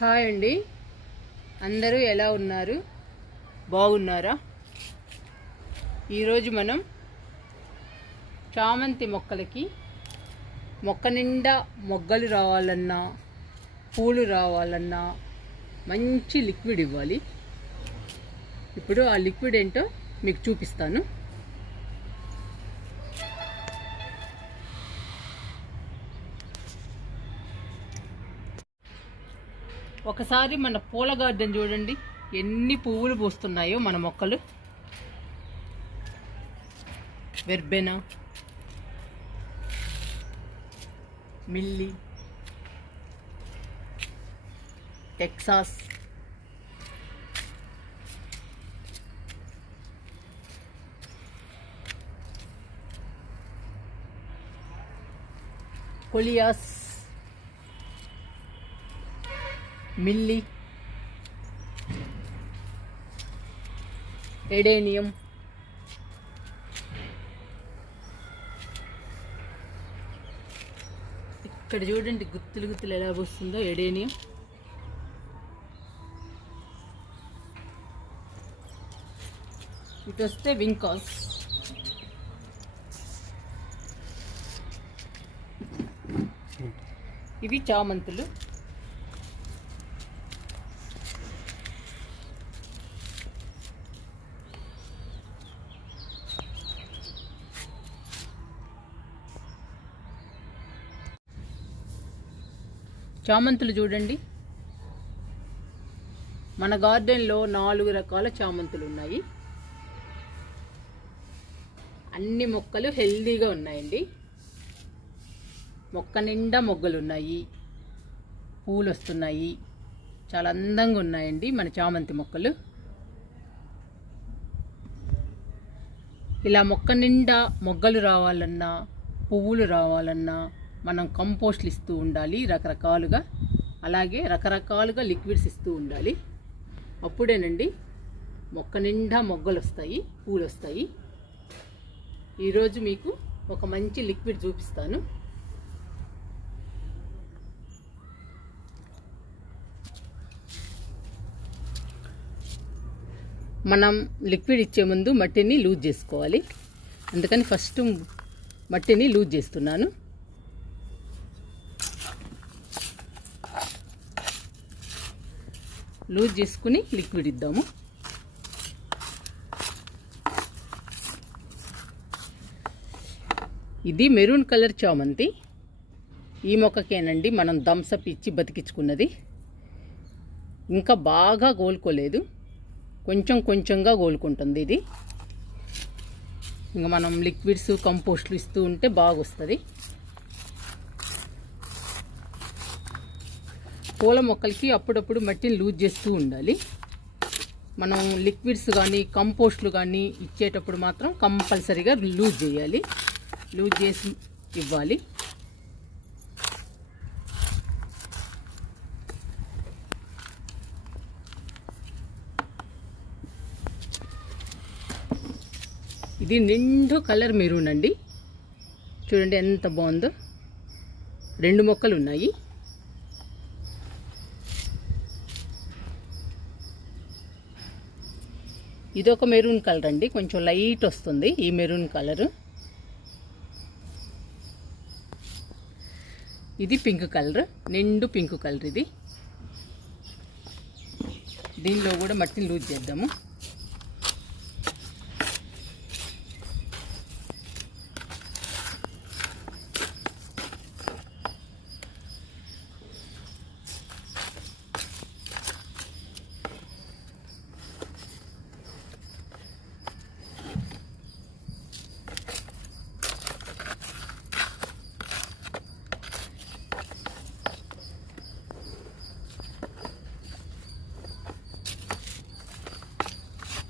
Hi అండి. అందరూ ఎలా ఉన్నారు? బాగున్నారా? ఈరోజు మనం చామంతి మొక్కలకి మొక్క నిండా మొగ్గలు రావాలన్నా పూలు రావాలన్నా మంచి లిక్విడ్ ఇవ్వాలి. ఇప్పుడు ఆ లిక్విడ్ ఏంటో మీకు చూపిస్తాను. ఒకసారి మన పూల గార్డెన్ చూడండి. ఎన్ని పువ్వులు పూస్తున్నాయో మన మొక్కలు. వెర్బెనా మిల్లి టెక్సాస్ కొలియాస్ మిల్లి ఎడేనియం. ఇక్కడ చూడండి గుత్తులు గుత్తులు ఎలా వస్తుందో ఎడేనియం. ఇటు వస్తే వింకాస్. ఇవి చామంతులు. చామంతులు చూడండి. మన గార్డెన్లో నాలుగు రకాల చామంతులు ఉన్నాయి. అన్ని మొక్కలు హెల్దీగా ఉన్నాయండి. మొక్క నిండా మొగ్గలు ఉన్నాయి. పూలు వస్తున్నాయి చాలా అందంగా ఉన్నాయండి మన చామంతి మొక్కలు. ఇలా మొక్క నిండా మొగ్గలు రావాలన్నా పువ్వులు రావాలన్నా మనం కంపోస్ట్లు ఇస్తూ ఉండాలి రకరకాలుగా. అలాగే రకరకాలుగా లిక్విడ్స్ ఇస్తూ ఉండాలి. అప్పుడేనండి మొక్క నిండా మొగ్గలు వస్తాయి పూలు వస్తాయి ఈరోజు మీకు ఒక మంచి లిక్విడ్ చూపిస్తాను. మనం లిక్విడ్ ఇచ్చే ముందు మట్టిని లూజ్ చేసుకోవాలి. అందుకని ఫస్ట్ మట్టిని లూజ్ చేస్తున్నాను. లూజ్ చేసుకుని లిక్విడ్ ఇద్దాము. ఇది మెరూన్ కలర్ చామంతి. ఈ మొక్కకేనండి మనం థమ్సప్ ఇచ్చి బతికించుకున్నది. ఇంకా బాగా కోలుకోలేదు కొంచెం కొంచెంగా కోలుకుంటుంది ఇది. ఇంకా మనం లిక్విడ్స్ కంపోస్ట్లు ఇస్తూ ఉంటే బాగా వస్తుంది పూల మొక్కలకి అప్పుడప్పుడు మట్టిని లూజ్ చేస్తూ ఉండాలి. మనం లిక్విడ్స్ కానీ కంపోస్ట్లు కానీ ఇచ్చేటప్పుడు మాత్రం కంపల్సరీగా లూజ్ చేయాలి. లూజ్ చేసి ఇవ్వాలి. ఇది నిండు కలర్ మెరూన్ అండి. చూడండి ఎంత బాగుందో. రెండు మొక్కలు ఉన్నాయి. ఇది ఒక మెరూన్ కలర్ అండి. కొంచెం లైట్ వస్తుంది ఈ మెరూన్ కలరు. ఇది పింక్ కలర్. నిండు పింక్ కలర్ ఇది. దీనిలో కూడా మట్టిని లూజ్ చేద్దాము.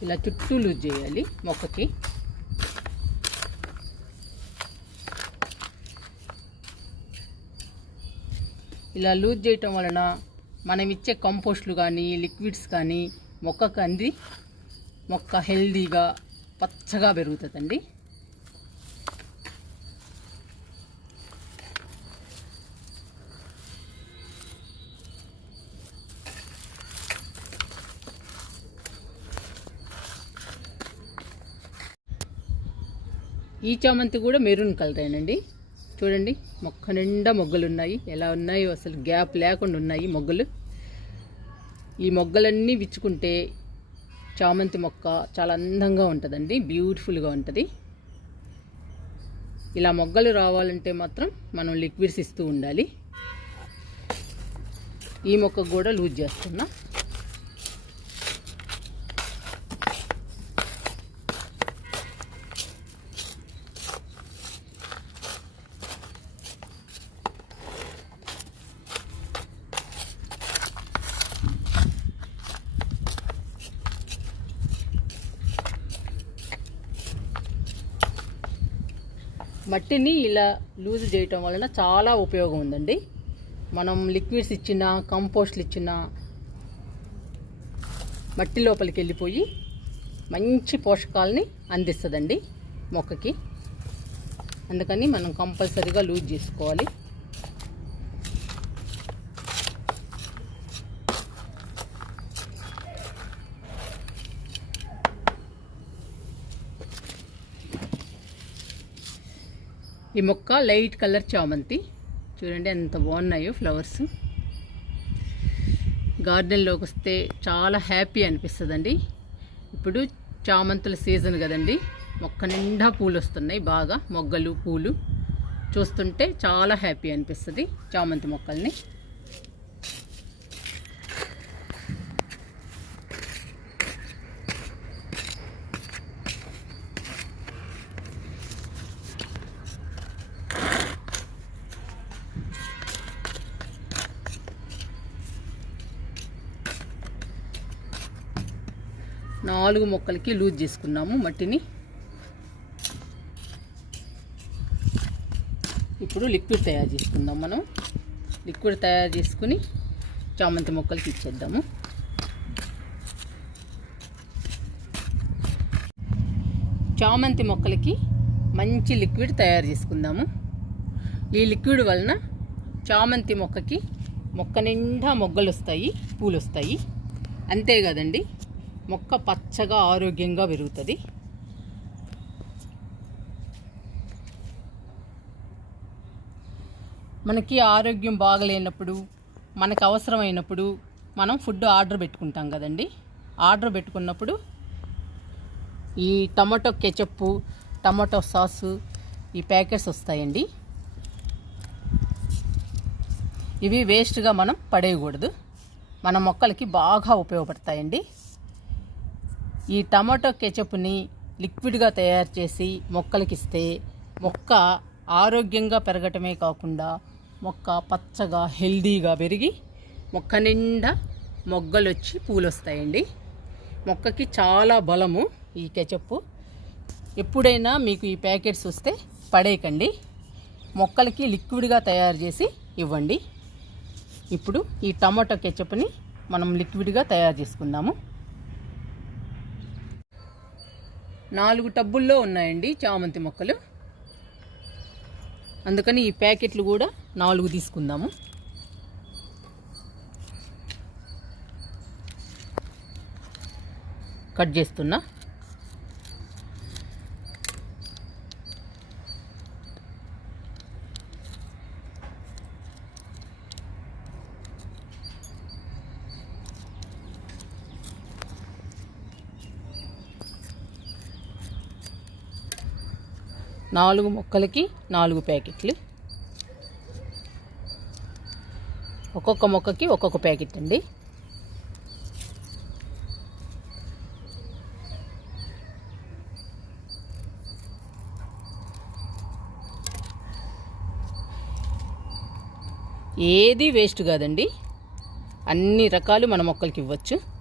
ఇలా చుట్టూ లూజ్ చేయాలి మొక్కకి. ఇలా లూజ్ చేయటం వలన మనం ఇచ్చే కంపోస్ట్లు కానీ లిక్విడ్స్ కానీ మొక్కకు అంది మొక్క హెల్దీగా పచ్చగా పెరుగుతుందండి. ఈ చామంతి కూడా మెరూన్ కలరేనండి. చూడండి మొక్క నిండా మొగ్గలు ఉన్నాయి ఎలా ఉన్నాయో అసలు గ్యాప్ లేకుండా ఉన్నాయి మొగ్గలు. ఈ మొగ్గలన్నీ విచ్చుకుంటే చామంతి మొక్క చాలా అందంగా ఉంటుందండి బ్యూటిఫుల్గా ఉంటుంది. ఇలా మొగ్గలు రావాలంటే మాత్రం మనం లిక్విడ్స్ ఇస్తూ ఉండాలి. ఈ మొక్క కూడా లూజ్ చేస్తున్నా మట్టిని ఇలా లూజ్ చేయటం వలన చాలా ఉపయోగం ఉందండి మనం లిక్విడ్స్ ఇచ్చిన కంపోస్ట్లు ఇచ్చిన మట్టి లోపలికి వెళ్ళిపోయి మంచి పోషకాలని అందిస్తుందండి మొక్కకి. అందుకని మనం కంపల్సరీగా లూజ్ చేసుకోవాలి. ఈ మొక్క లైట్ కలర్ చామంతి. చూడండి ఎంత బాగున్నాయో ఫ్లవర్స్. గార్డెన్లోకి వస్తే చాలా హ్యాపీ అనిపిస్తుందండి. ఇప్పుడు చామంతుల సీజన్ కదండి. మొక్క నిండా పూలు వస్తున్నాయి బాగా. మొగ్గలు పూలు చూస్తుంటే చాలా హ్యాపీ అనిపిస్తుంది చామంతి మొక్కల్ని. నాలుగు మొక్కలకి లూజ్ చేసుకున్నాము మట్టిని. ఇప్పుడు లిక్విడ్ తయారు చేసుకుందాం మనం. లిక్విడ్ తయారు చేసుకుని చామంతి మొక్కలకి ఇచ్చేద్దాము. చామంతి మొక్కలకి మంచి లిక్విడ్ తయారు చేసుకుందాము. ఈ లిక్విడ్ వలన చామంతి మొక్కకి మొక్క నిండా మొగ్గలు వస్తాయి పూలు వస్తాయి. అంతే కదండి. మొక్క పచ్చగా ఆరోగ్యంగా పెరుగుతుంది. మనకి ఆరోగ్యం బాగలేనప్పుడు మనకు అవసరమైనప్పుడు మనం ఫుడ్ ఆర్డర్ పెట్టుకుంటాం కదండి. ఆర్డర్ పెట్టుకున్నప్పుడు ఈ టమాటో కెచప్ టమాటో సాసు ఈ ప్యాకెట్స్ వస్తాయండి. ఇవి వేస్ట్గా మనం పడేయకూడదు. మన మొక్కలకి బాగా ఉపయోగపడతాయండి. ఈ టమాటో కెచప్ని లిక్విడ్గా తయారు చేసి మొక్కలకి ఇస్తే మొక్క ఆరోగ్యంగా పెరగటమే కాకుండా మొక్క పచ్చగా హెల్దీగా పెరిగి మొక్క నిండా మొగ్గలు వచ్చి పూలు వస్తాయండి మొక్కకి చాలా బలము ఈ కెచప్పు. ఎప్పుడైనా మీకు ఈ ప్యాకెట్స్ వస్తే పడేయకండి. మొక్కలకి లిక్విడ్గా తయారు చేసి ఇవ్వండి. ఇప్పుడు ఈ టమాటో కెచప్ని మనం లిక్విడ్గా తయారు చేసుకుందాము. నాలుగు టబ్బుల్లో ఉన్నాయండి చామంతి మొక్కలు. అందుకని ఈ ప్యాకెట్లు కూడా నాలుగు తీసుకుందాము. కట్ చేస్తున్నా. నాలుగు మొక్కలకి నాలుగు ప్యాకెట్లు. ఒక్కొక్క మొక్కకి ఒక్కొక్క ప్యాకెట్ అండి. ఏది వేస్ట్ కాదండి. అన్ని రకాలు మన మొక్కలకి ఇవ్వచ్చు.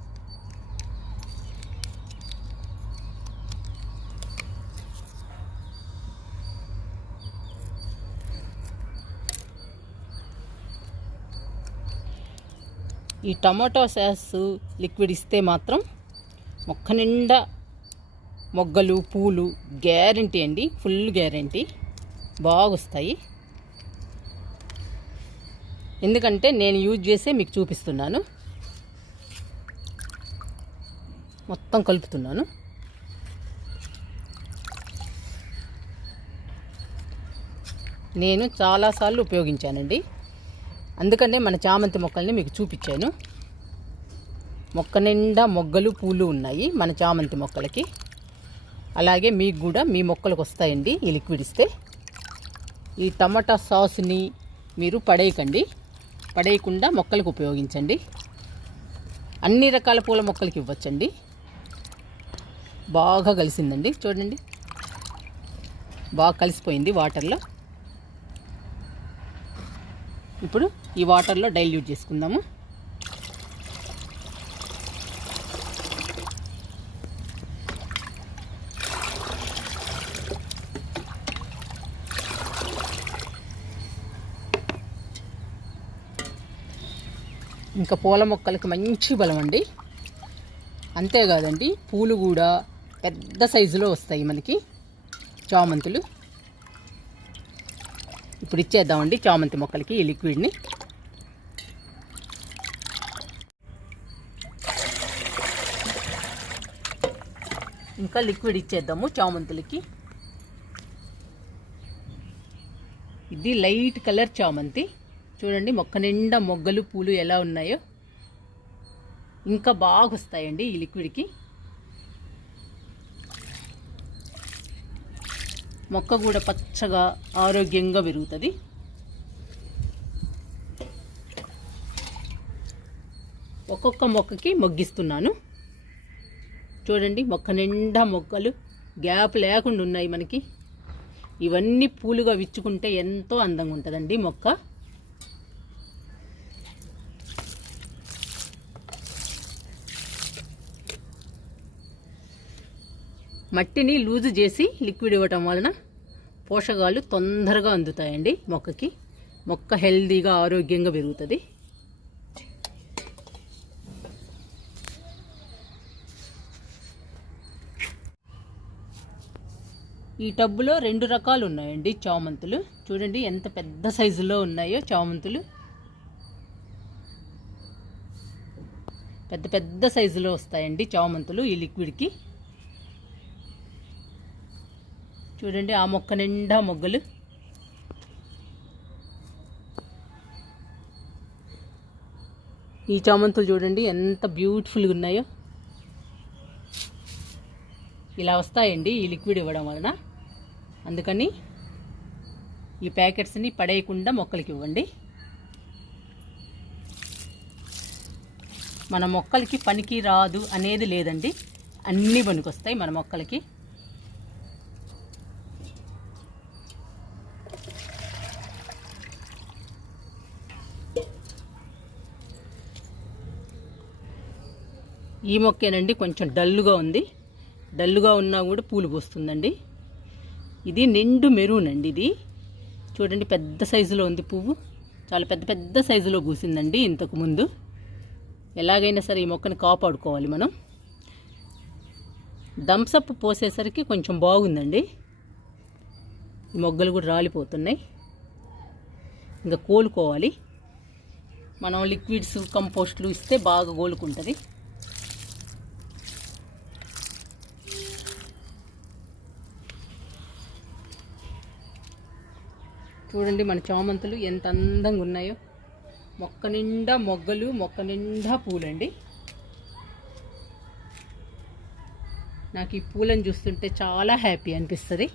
ఈ టమాటో సాస్ లిక్విడ్ ఇస్తే మాత్రం మొక్క నిండా మొగ్గలు పూలు గ్యారంటీ అండి. Full guarantee. బాగొస్తాయి. ఎందుకంటే నేను యూజ్ చేసే మీకు చూపిస్తున్నాను. మొత్తం కలుపుతున్నాను. నేను చాలాసార్లు ఉపయోగించానండి. అందుకనే మన చామంతి మొక్కల్ని మీకు చూపించాను. మొక్క నిండా మొగ్గలు పూలు ఉన్నాయి మన చామంతి మొక్కలకి. అలాగే మీకు కూడా మీ మొక్కలకు వస్తాయండి ఈ లిక్విడ్ ఇస్తే. ఈ టమాటా సాస్ని మీరు పడేయకండి. పడేయకుండా మొక్కలకు ఉపయోగించండి. అన్ని రకాల పూల మొక్కలకి ఇవ్వచ్చండి. బాగా కలిసిందండి. చూడండి. బాగా కలిసిపోయింది వాటర్లో. ఇప్పుడు ఈ వాటర్లో డైల్యూట్ చేసుకుందాము. ఇంకా పూల మొక్కలకు మంచి బలం అండి. అంతేకాదండి పూలు కూడా పెద్ద సైజులో వస్తాయి మనకి చామంతులు. ఇప్పుడు ఇచ్చేద్దామండి చామంతి మొక్కలకి ఈ లిక్విడ్ని ఇంకా లిక్విడ్ ఇచ్చేద్దాము చామంతులకి. ఇది లైట్ కలర్ చామంతి. చూడండి మొక్క నిండా మొగ్గలు పూలు ఎలా ఉన్నాయో. ఇంకా బాగా వస్తాయండి ఈ లిక్విడ్కి మొక్క కూడా పచ్చగా ఆరోగ్యంగా పెరుగుతుంది. ఒక్కొక్క మొక్కకి మొగ్గిస్తున్నాను. చూడండి మొక్క నిండా మొక్కలు గ్యాప్ లేకుండా ఉన్నాయి మనకి. ఇవన్నీ పూలుగా విచ్చుకుంటే ఎంతో అందంగా ఉంటుందండి మొక్క. మట్టిని లూజు చేసి లిక్విడ్ ఇవ్వటం వలన పోషకాలు తొందరగా అందుతాయండి మొక్కకి. మొక్క హెల్దీగా ఆరోగ్యంగా పెరుగుతుంది. ఈ టబ్బులో రెండు రకాలు ఉన్నాయండి చామంతులు. చూడండి ఎంత పెద్ద సైజులో ఉన్నాయో చామంతులు. పెద్ద పెద్ద సైజులో వస్తాయండి చామంతులు ఈ లిక్విడ్కి. చూడండి ఆ మొక్క నిండా మొగ్గలు. ఈ చామంతులు చూడండి ఎంత బ్యూటిఫుల్గా ఉన్నాయో. ఇలా వస్తాయండి ఈ లిక్విడ్ ఇవ్వడం వలన. అందుకని ఈ ప్యాకెట్స్ని పడేయకుండా మొక్కలకి ఇవ్వండి. మన మొక్కలకి పనికి రాదు అనేది లేదండి. అన్నీ పనికొస్తాయి మన మొక్కలకి. ఈ మొక్కేనండి కొంచెం డల్లుగా ఉంది. డల్లుగా ఉన్నా కూడా పూలు పూస్తుందండి. ఇది నిండు మెరూన్ అండి ఇది. చూడండి పెద్ద సైజులో ఉంది పువ్వు. చాలా పెద్ద పెద్ద సైజులో పూసిందండి ఇంతకు ముందు. ఎలాగైనా సరే ఈ మొక్కని కాపాడుకోవాలి మనం. దంసప్ పోసేసరికి కొంచెం బాగుందండి. ఈ మొగ్గలు కూడా రాలిపోతున్నాయి. ఇంకా కోలుకోవాలి. మనం లిక్విడ్స్ కంపోస్ట్లు ఇస్తే బాగా కోలుకుంటుంది. చూడండి మన చామంతులు ఎంత అందంగా ఉన్నాయో. మొక్క నిండా మొగ్గలు మొక్క నిండా పూలండి. నాకు ఈ పూలను చూస్తుంటే చాలా హ్యాపీ అనిపిస్తుంది.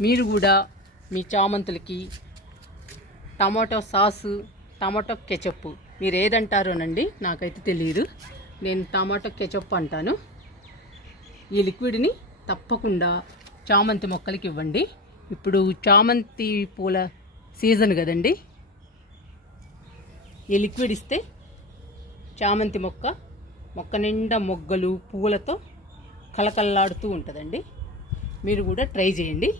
మీరు కూడా మీ చామంతులకి టమాటో సాసు టమాటో కెచప్ మీరు ఏదంటారోనండి? నాకైతే తెలియదు నేను టమాటో కెచప్ అంటాను. ఈ లిక్విడ్ని తప్పకుండా చామంతి మొక్కలకి ఇవ్వండి. ఇప్పుడు చామంతి పూల సీజన్ కదండి. ఈ లిక్విడ్ ఇస్తే చామంతి మొక్క మొక్క నిండా మొగ్గలు పూలతో కలకల్లాడుతూ ఉంటుందండి. మీరు కూడా ట్రై చేయండి.